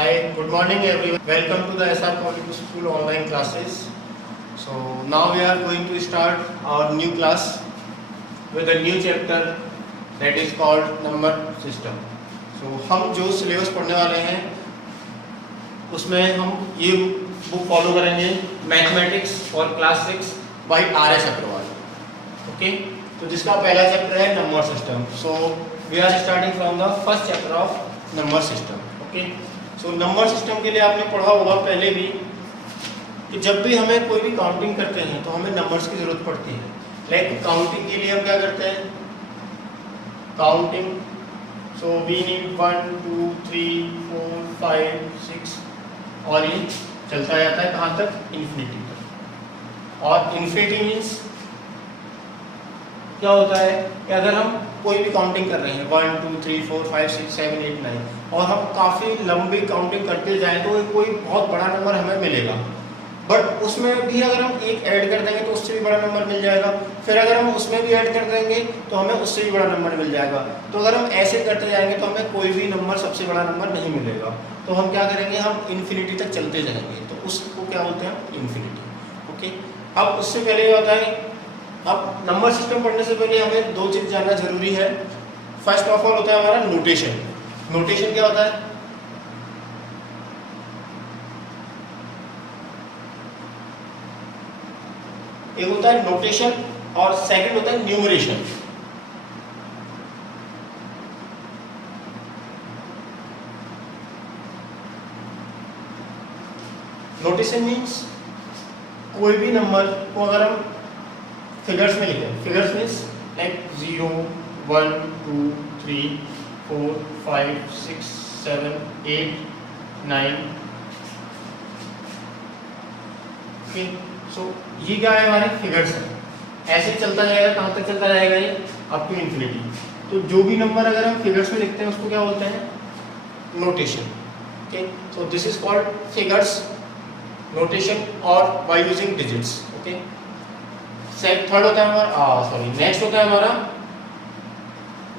Hi, good morning everyone. Welcome to the SR Public School online classes. So now we are going to start our new class with a new chapter that is called number system. So हम जो syllabus पढ़ने वाले हैं उसमें हम ये book follow करेंगे mathematics और class 6 by RS Agarwal. Okay, तो जिसका पहला चैप्टर है number system. So we are starting from the first chapter of number system. Okay, so number system के लिए आपने पढ़ा होगा पहले भी कि जब भी हमें कोई भी काउंटिंग करते हैं तो हमें नंबर्स की ज़रूरत पड़ती है. लाइक काउंटिंग के लिए हम क्या करते हैं, काउंटिंग. सो वी नीड 1 2 3 4 5 6 और ये चलता जाता है कहाँ तक, इन्फिनिटी तक. और इन्फिनिटी मीन्स क्या होता है कि अगर हम कोई भी काउंटिंग कर रहे हैं 1 2 3 4 5 6 7 8 9 और हम काफ़ी लंबी काउंटिंग करते जाएं तो कोई बहुत बड़ा नंबर हमें मिलेगा. बट उसमें भी अगर हम एक ऐड कर देंगे तो उससे भी बड़ा नंबर मिल जाएगा. फिर अगर हम उसमें भी ऐड कर देंगे तो हमें उससे भी बड़ा नंबर मिल जाएगा. तो अगर हम ऐसे करते जाएंगे तो हमें कोई भी नंबर सबसे बड़ा नंबर नहीं मिलेगा. तो हम क्या करेंगे, हम इन्फिनिटी तक चलते जाएंगे. तो उसको क्या बोलते हैं, इन्फिनिटी. ओके, अब उससे पहले ये होता है, अब नंबर सिस्टम पढ़ने से पहले हमें दो चीज़ जानना जरूरी है. फर्स्ट ऑफ ऑल होता है हमारा नोटेशन. नोटेशन क्या होता है, एक होता है नोटेशन और सेकंड होता है न्यूमरेशन. नोटेशन मीन्स कोई भी नंबर को अगर हम फिगर्स में लिखें, फिगर्स मीन्स लाइक 0 1 2 3 4 5 6 7 8 9. ओके, सो ये क्या है, हमारे फिगर्स हैं. ऐसे चलता जाएगा, कहाँ तक चलता जाएगा ये, अप टू इन्फिनिटी. तो जो भी नंबर अगर हम फिगर्स में लिखते हैं उसको क्या बोलते हैं, notation. Okay, so this is called figures notation और by using digits. Okay, third होता है हमारा नेक्स्ट होता है हमारा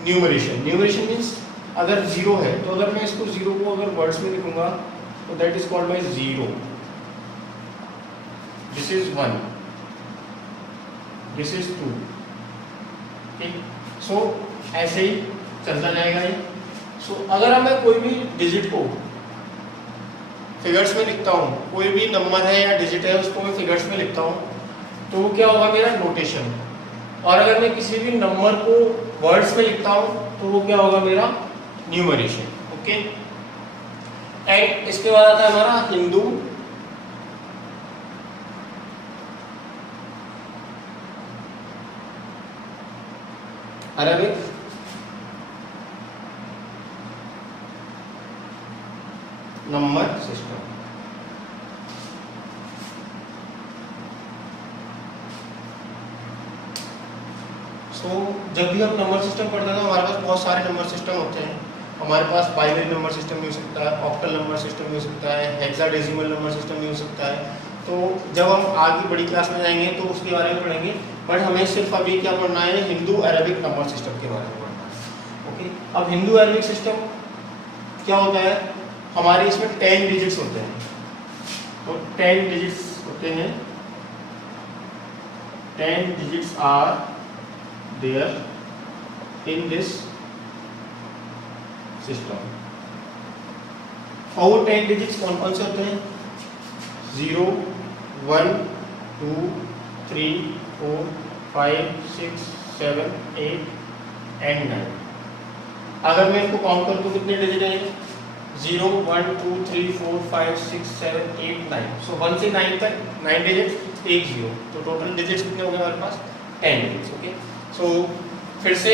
न्यूमरेशन. न्यूमरेशन मीन्स अगर जीरो है तो अगर मैं इसको जीरो को अगर वर्ड्स में लिखूंगा तो that is called by zero. This is 1, this is 2. ठीक, सो ऐसे ही चलता जाएगा ये. सो अगर मैं कोई भी डिजिट को फिगर्स में लिखता हूँ, कोई भी नंबर है या डिजिट है उसको मैं फिगर्स में लिखता हूँ तो वो क्या होगा, मेरा नोटेशन. और अगर मैं किसी भी नंबर को वर्ड्स में लिखता हूँ तो वो क्या होगा, मेरा न्यूमरेशन. ओके, एंड इसके बाद आता है हमारा हिंदू अरबिक नंबर सिस्टम. सो जब भी हम नंबर सिस्टम पढ़ते हैं तो हमारे पास बहुत सारे नंबर सिस्टम होते हैं. हमारे पास बाइनरी नंबर सिस्टम भी हो सकता है, ऑक्टल नंबर सिस्टम भी हो सकता है, हेक्साडेसिमल नंबर सिस्टम भी हो सकता है. तो जब हम आगे बड़ी क्लास में जाएंगे तो उसके बारे में पढ़ेंगे. बट हमें सिर्फ अभी क्या पढ़ना है, हिंदू अरबिक नंबर सिस्टम के बारे में पढ़ना है. ओके, अब हिंदू अरबिक सिस्टम क्या होता है, हमारे इसमें 10 डिजिट्स होते हैं. तो 10 डिजिट्स होते हैं, 10 digits are there in this system. और 10 डिजिट्स कौन कौन से होते हैं, 0 1 2 3 4 5 6 7 8 एंड 9. अगर मैं इनको काउंट करूँ तो कितने डिजिट हैं, 0 1 2 3 4 5 6 7 8 9. सो 1 से 9 तक 9 डिजिट्स, एक 0. तो टोटल डिजिट्स कितने हो गए हमारे पास, 10 डिजिट्स. ओके, सो फिर से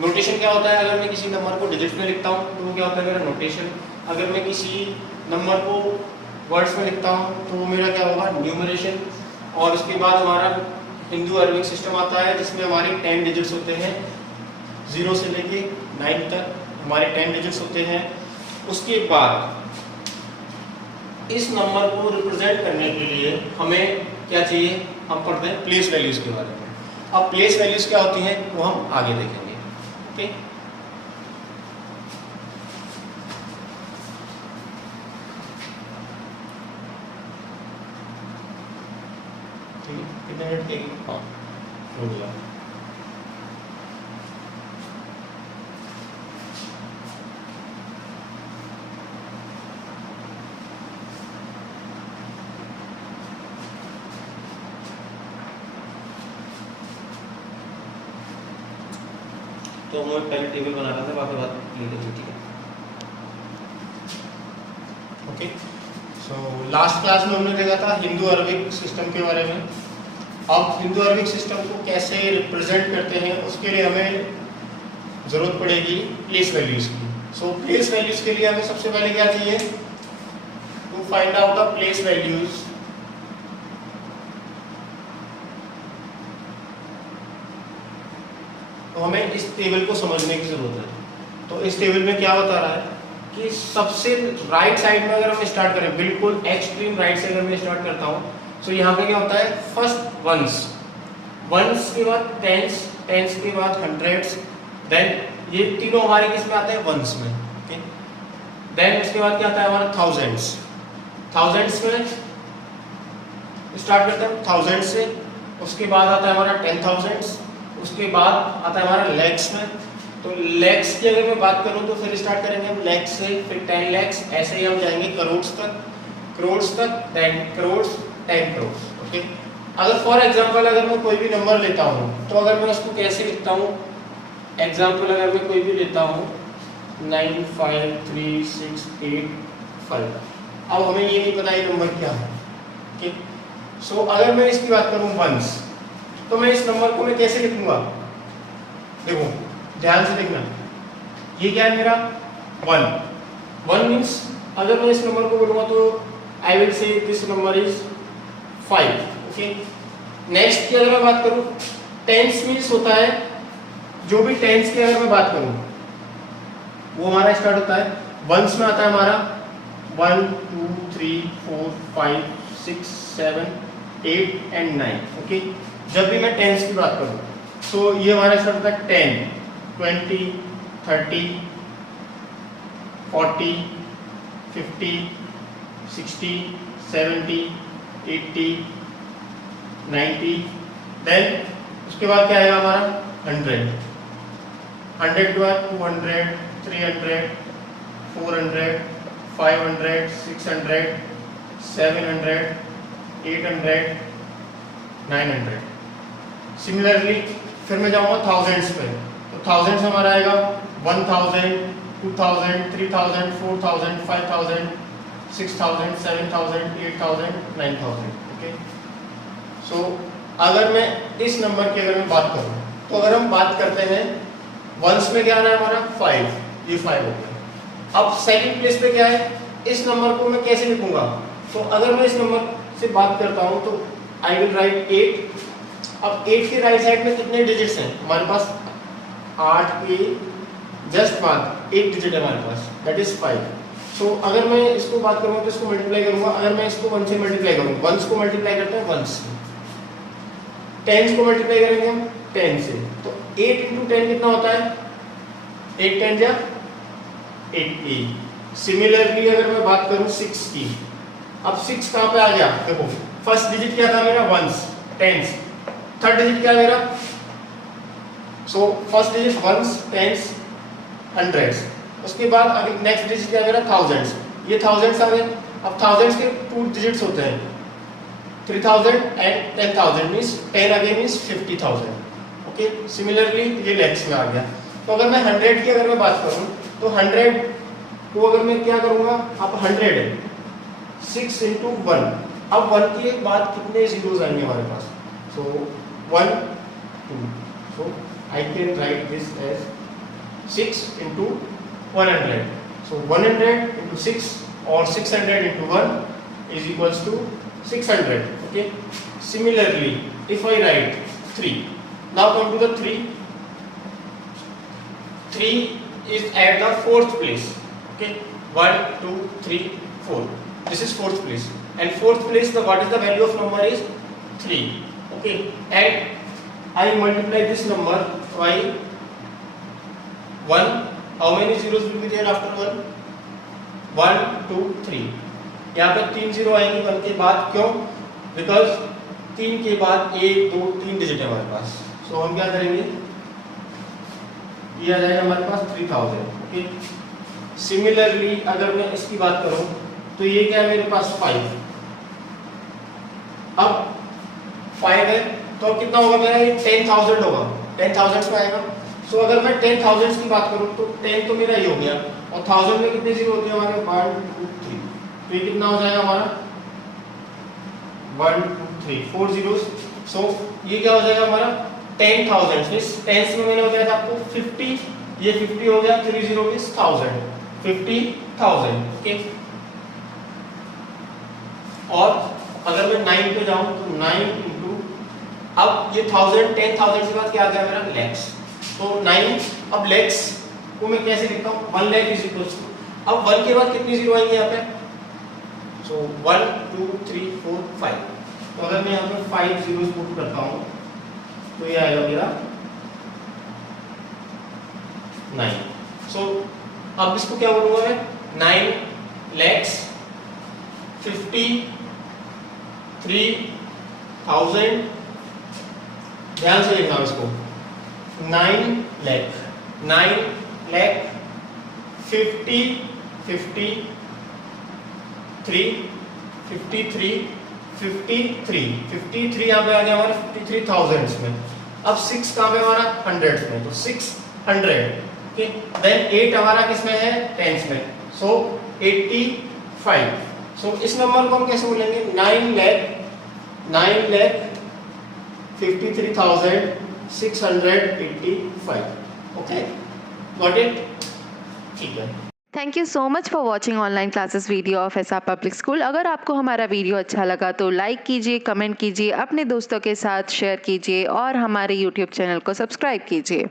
नोटेशन क्या होता है, अगर मैं किसी नंबर को डिजिट्स में लिखता हूँ तो वो क्या होता है, मेरा नोटेशन. अगर मैं किसी नंबर को वर्ड्स में लिखता हूँ तो वो मेरा क्या होगा, न्यूमरेशन. और उसके बाद हमारा हिंदू अरबिक सिस्टम आता है जिसमें हमारे 10 डिजिट्स होते हैं, 0 से लेके 9 तक हमारे 10 डिजिट्स होते हैं. उसके बाद इस नंबर को रिप्रेजेंट करने के लिए हमें क्या चाहिए, हम पढ़ते हैं प्लेस वैल्यूज के बारे में. अब प्लेस वैल्यूज क्या होती हैं वो हम आगे देखेंगे. ओके, कितने मिनट के? हाँ हो गया। तो मैं पहले टेबल बना रहा था, बाकी बात क्लियर है, ठीक है। ओके, सो लास्ट क्लास में हमने देखा था हिंदू अरबिक सिस्टम के बारे में। अब हिंदू अरबिक सिस्टम को कैसे रिप्रेजेंट करते हैं उसके लिए हमें ज़रूरत पड़ेगी प्लेस वैल्यूज़ की। सो प्लेस वैल्यूज़ के लिए हमें सबसे पहले क्या चाहिए? To find out the place values तो हमें इस टेबल को समझने की ज़रूरत है। तो इस टेबल में क्या बता रहा है कि सबसे राइट साइड में अगर हम स्टार्ट करें, बिल्कुल एक्सट्रीम राइट से अगर मैं स्टार्ट करता हूँ, तो यहाँ पे क्या होता है? फर्स्ट वंस, वंस के बाद टेंस, टेंस के बाद हंड्रेड्स, देन ये तीनों हमारे किस में आते हैं? वंस में। ओके, देन उसके बाद क्या आता है हमारा? थाउजेंड्स, थाउजेंड्स में स्टार्ट करते हैं थाउजेंड से। उसके बाद आता है हमारा 10,000, उसके बाद आता है हमारा लैक्स में। तो लैक्स की अगर मैं बात करूं तो फिर स्टार्ट करेंगे हम लैक्स से, फिर 10 लैक्स, ऐसे ही हम जाएंगे करोड़्स तक, करोड़्स तक, 10 करोड़, 10 करोड़। ओके, अगर फॉर एग्जांपल अगर मैं कोई भी नंबर लेता हूं तो अगर मैं उसको कैसे लिखता हूं? एग्जांपल अगर मैं कोई भी लेता हूं 95368 अब हमें ये नहीं पता ये नंबर क्या है। ओके, सो अगर मैं इसकी बात करूं वंस, तो मैं इस नंबर को मैं कैसे लिखूंगा? देखो ध्यान से देखना, ये क्या है मेरा? 1। 1 मीन्स अगर मैं इस नंबर को बोलूंगा तो I will say this number is 5। Okay, next की अगर मैं बात करूं, टेंस मीन्स होता है जो भी टेंस की अगर मैं बात करूं वो हमारा स्टार्ट होता है वंस में, आता है हमारा 1 2 3 4 5 6 7 8 एंड 9। ओके, जब भी मैं टेंस की बात करूं तो ये हमारा स्टार्ट होता है 10 20 30 40 50 60 70 80 90, देन उसके बाद क्या आएगा हमारा? 100, 100 के बाद 200 300 400 500 600 700 800 900। सिमिलरली फिर मैं जाऊंगा थाउजेंड्स पे, तो थाउजेंड्स हमारा आएगा 1000 2000 3000 4000 5000 6000 7000 8000 9000। ओके, सो अगर मैं इस नंबर की अगर मैं बात करूं तो अगर हम बात करते हैं वंस में क्या आ रहा है हमारा? 5, ये 5 हो गया। अब सेकंड प्लेस पे क्या है? इस नंबर को मैं कैसे लिखूंगा? तो अगर मैं इस नंबर से बात करता हूं तो आई विल राइट 8। अब 8 के राइट साइड में कितने डिजिट्स हैं हमारे पास? 8 के जस्ट बाद एक डिजिट है हमारे पास, दैट इज 5। सो अगर मैं इसको बात करूंगा तो इसको मल्टीप्लाई करूंगा। अगर मैं इसको 1 से मल्टीप्लाई करूंगा, वंस को मल्टीप्लाई करते हैं 1 से, टेंस को मल्टीप्लाई करेंगे हम 10 से, तो 8 × 10 कितना होता है? 8 10 या 80। सिमिलरली अगर मैं बात करूं 6 की, अब 6 कहां पे आ गया? देखो फर्स्ट डिजिट क्या था मेरा? वंस, टेंस, थर्ड डिजिट क्या मेरा? So first digit ones, tens, hundreds, उसके बाद अभी नेक्स्ट डिजिट क्या मेरा? थाउजेंड्स, ये थाउजेंड्स आ गए। अब थाउजेंड्स के 2 डिजिट्स होते हैं 3000 and 10,000 means 10 again means 50,000। Okay, similarly ये लैक्स में आ गया। तो अगर मैं 100 की अगर मैं बात करूं तो 100 को अगर मैं क्या करूंगा? अब 100 है 6 × 1, अब 1 के बाद कितने जीरोस आएंगे हमारे पास? So 1 2, so I can write this as 6 × 100, so 100 × 6 or 600 × 1 is equals to 600. Okay, similarly if I write 3, now come to the 3 is at the 4th place. Okay, 1 2 3 4, this is 4th place, and 4th place the what is the value of number is 3. Okay, and I multiply this number by 1. How many zeros will be there after 1? 1 2 3, यहाँ पे 3 zero आएंगे 1 के बाद। क्यों? Because 3 के बाद 1 2 3 digit है हमारे पास। सो हम क्या करेंगे, ये आ जाएगा हमारे पास 3000। ओके, सिमिलरली अगर मैं इसकी बात करूं तो ये क्या है मेरे पास 5। अब 5 है तो कितना होगा मेरा, ये 10,000 होगा, 10,000 में आएगा। सो अगर मैं 10,000 की बात करूं तो 10 तो मेरा ये हो गया, और 1000 में कितने जीरो होते हैं हमारे, 1 2 3। तो ये कितना हो जाएगा हमारा 1 2 3 4 जीरोस। सो ये क्या हो जाएगा हमारा 10,000। इस टेंस में मैंने बताया था आपको 50, ये 50 हो गया, 3 जीरो मींस 1000, 50,000। ओके, और अगर मैं 9 पे जाऊं तो 9 इंटू, अब ये 1000 10,000 के बाद क्या आ गया मेरा लैक्स। तो 9, अब लैक्स को मैं कैसे लिखता हूँ, 1 लाख इज इक्वल टू, अब 1 के बाद कितनी जीरो आएंगे यहाँ पे, सो 1 2 3 4 5। तो अगर मैं यहाँ पे 5 जीरो पुट करता हूँ तो ये आएगा मेरा 9। सो अब इसको क्या बोलूंगा मैं, 9 lakhs 53,000। ध्यान से लिखना इसको, 9 लाख 53 यहाँ पे आ गया हमारा 53,000 में। अब 6 कहाँ पे हमारा 100 में, तो 600। ओके, देन 8 हमारा किसमें है, टेंस में, सो 85। सो इस नंबर को हम कैसे बोलेंगे, 9,53,685। ओके, गॉट इट, ठीक है। Thank you so much for watching online classes video of SR public school. अगर आपको हमारा वीडियो अच्छा लगा तो लाइक कीजिए, कमेंट कीजिए, अपने दोस्तों के साथ शेयर कीजिए और हमारे यूट्यूब चैनल को सब्सक्राइब कीजिए।